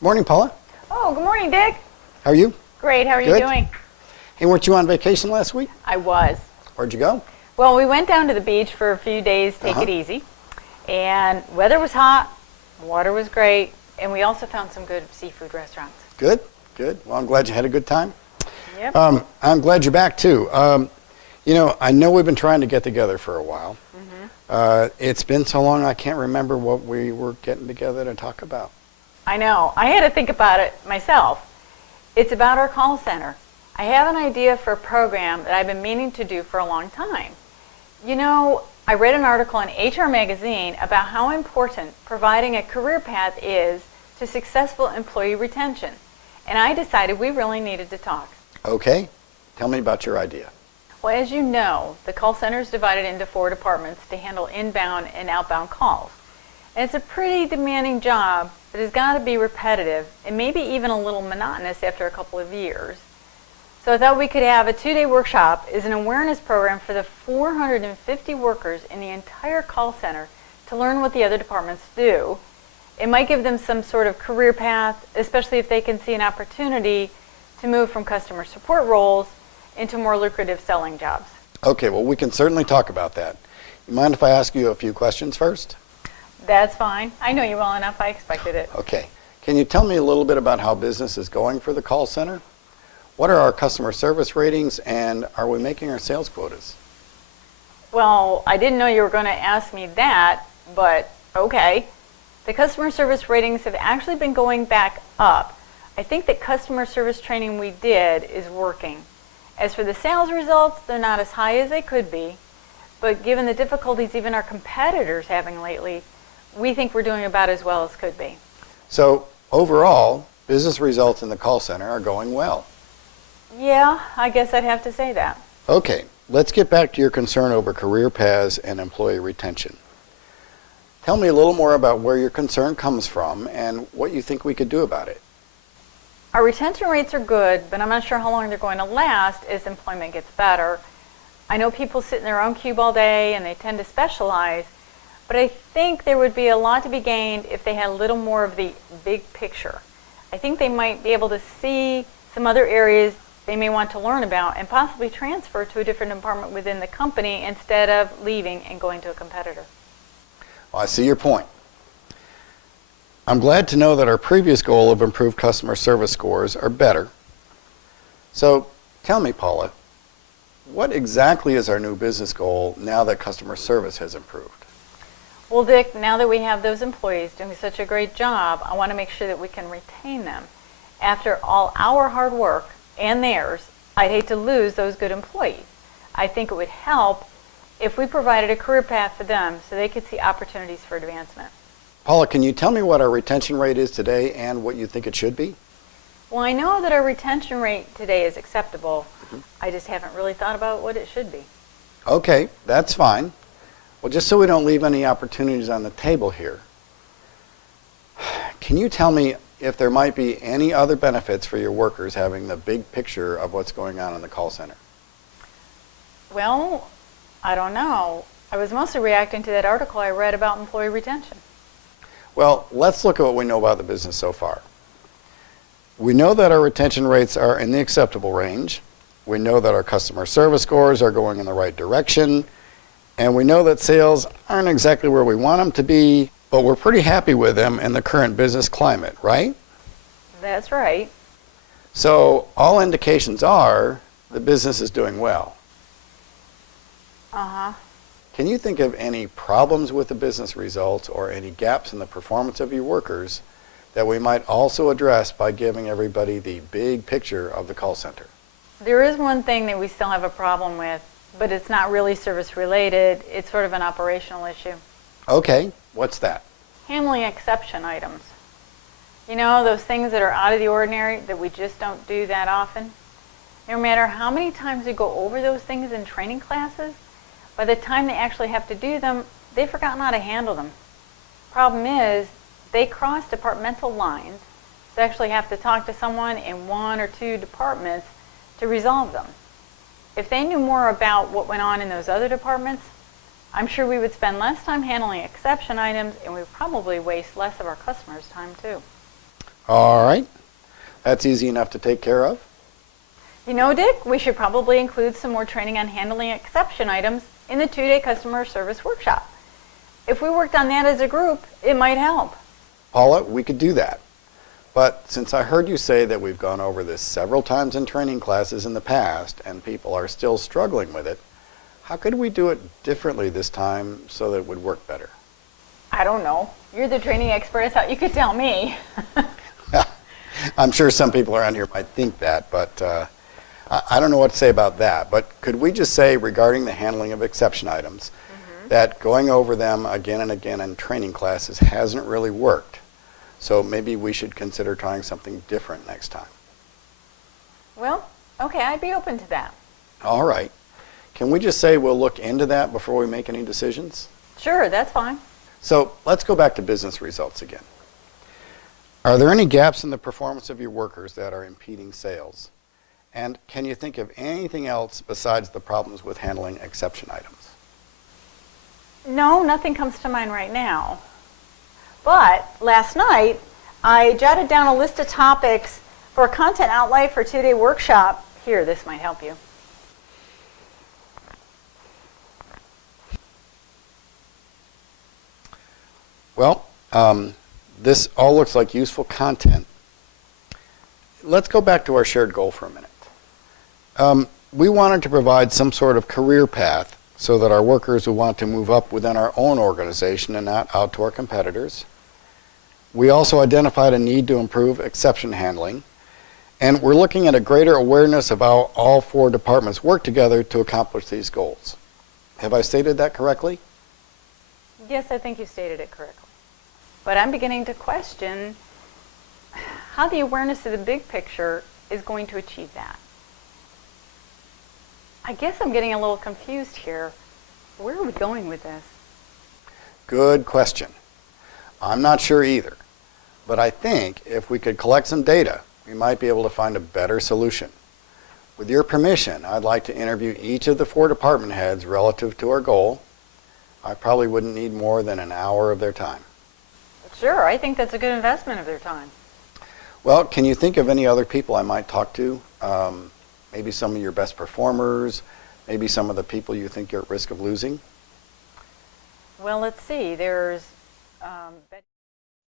Morning, Paula. Oh, good morning, Dick. How are you? Great, how are you doing? Hey, weren't you on vacation last week? I was. Where'd you go? Well, we went down to the beach for a few days, take it easy. And weather was hot, water was great, and we also found some good seafood restaurants. Good, good. Well, I'm glad you had a good time. Yep. I'm glad you're back, too. I know we've been trying to get together for a while. It's been so long I can't remember what we were getting together to talk about. I know. I had to think about it myself. It's about our call center. I have an idea for a program that I've been meaning to do for a long time. You know, I read an article in HR Magazine about how important providing a career path is to successful employee retention, and I decided we really needed to talk. Okay. Tell me about your idea. Well, as you know, the call center is divided into 4 departments to handle inbound and outbound calls. And it's a pretty demanding job that has got to be repetitive and maybe even a little monotonous after a couple of years. So I thought we could have a 2-day workshop as an awareness program for the 450 workers in the entire call center to learn what the other departments do. It might give them some sort of career path, especially if they can see an opportunity to move from customer support roles into more lucrative selling jobs. Okay, well, we can certainly talk about that. You mind if I ask you a few questions first? That's fine. I know you well enough. I expected it. Okay. Can you tell me a little bit about how business is going for the call center? What are our customer service ratings, and are we making our sales quotas? Well, I didn't know you were going to ask me that, but okay. The customer service ratings have actually been going back up. I think the customer service training we did is working. As for the sales results, they're not as high as they could be, but given the difficulties even our competitors having lately, we think we're doing about as well as could be. So overall, business results in the call center are going well. Yeah, I guess I'd have to say that. Okay, let's get back to your concern over career paths and employee retention. Tell me a little more about where your concern comes from and what you think we could do about it. Our retention rates are good, but I'm not sure how long they're going to last as employment gets better. I know people sit in their own cube all day and they tend to specialize, but I think there would be a lot to be gained if they had a little more of the big picture. I think they might be able to see some other areas they may want to learn about and possibly transfer to a different department within the company instead of leaving and going to a competitor. Well, I see your point. I'm glad to know that our previous goal of improved customer service scores are better. So tell me, Paula, what exactly is our new business goal now that customer service has improved? Well, Dick, now that we have those employees doing such a great job, I want to make sure that we can retain them. After all our hard work and theirs, I'd hate to lose those good employees. I think it would help if we provided a career path for them so they could see opportunities for advancement. Paula, can you tell me what our retention rate is today and what you think it should be? Well, I know that our retention rate today is acceptable. I just haven't really thought about what it should be. Okay, that's fine. Well, just so we don't leave any opportunities on the table here, can you tell me if there might be any other benefits for your workers having the big picture of what's going on in the call center? Well, I don't know. I was mostly reacting to that article I read about employee retention. Well, let's look at what we know about the business so far. We know that our retention rates are in the acceptable range. We know that our customer service scores are going in the right direction. And we know that sales aren't exactly where we want them to be, but we're pretty happy with them in the current business climate, right? That's right. So all indications are the business is doing well. Uh-huh. Can you think of any problems with the business results or any gaps in the performance of your workers that we might also address by giving everybody the big picture of the call center? There is one thing that we still have a problem with, but it's not really service related. It's sort of an operational issue. Okay, what's that? Handling exception items. You know, those things that are out of the ordinary that we just don't do that often. No matter how many times we go over those things in training classes, by the time they actually have to do them, they've forgotten how to handle them. Problem is, they cross departmental lines, so actually have to talk to someone in 1 or 2 departments to resolve them. If they knew more about what went on in those other departments, I'm sure we would spend less time handling exception items and we would probably waste less of our customers' time too. All right. That's easy enough to take care of. You know, Dick, we should probably include some more training on handling exception items in the 2-day customer service workshop. If we worked on that as a group, it might help. Paula, we could do that. But since I heard you say that we've gone over this several times in training classes in the past and people are still struggling with it, how could we do it differently this time so that it would work better? I don't know. You're the training expert. I thought you could tell me. I'm sure some people around here might think that, but I don't know what to say about that. But could we just say regarding the handling of exception items that going over them again and again in training classes hasn't really worked? So maybe we should consider trying something different next time. Well, okay, I'd be open to that. All right. Can we just say we'll look into that before we make any decisions? Sure, that's fine. So let's go back to business results again. Are there any gaps in the performance of your workers that are impeding sales? And can you think of anything else besides the problems with handling exception items? No, nothing comes to mind right now. But last night, I jotted down a list of topics for a content outlay for a 2-day workshop. Here, this might help you. Well, this all looks like useful content. Let's go back to our shared goal for a minute. We wanted to provide some sort of career path so that our workers would want to move up within our own organization and not out to our competitors. We also identified a need to improve exception handling, and we're looking at a greater awareness of how all 4 departments work together to accomplish these goals. Have I stated that correctly? Yes, I think you stated it correctly. But I'm beginning to question how the awareness of the big picture is going to achieve that. I guess I'm getting a little confused here. Where are we going with this? Good question. I'm not sure either. But I think if we could collect some data, we might be able to find a better solution. With your permission, I'd like to interview each of the 4 department heads relative to our goal. I probably wouldn't need more than an hour of their time. Sure, I think that's a good investment of their time. Well, can you think of any other people I might talk to? Maybe some of your best performers, maybe some of the people you think you're at risk of losing? Well, let's see. There's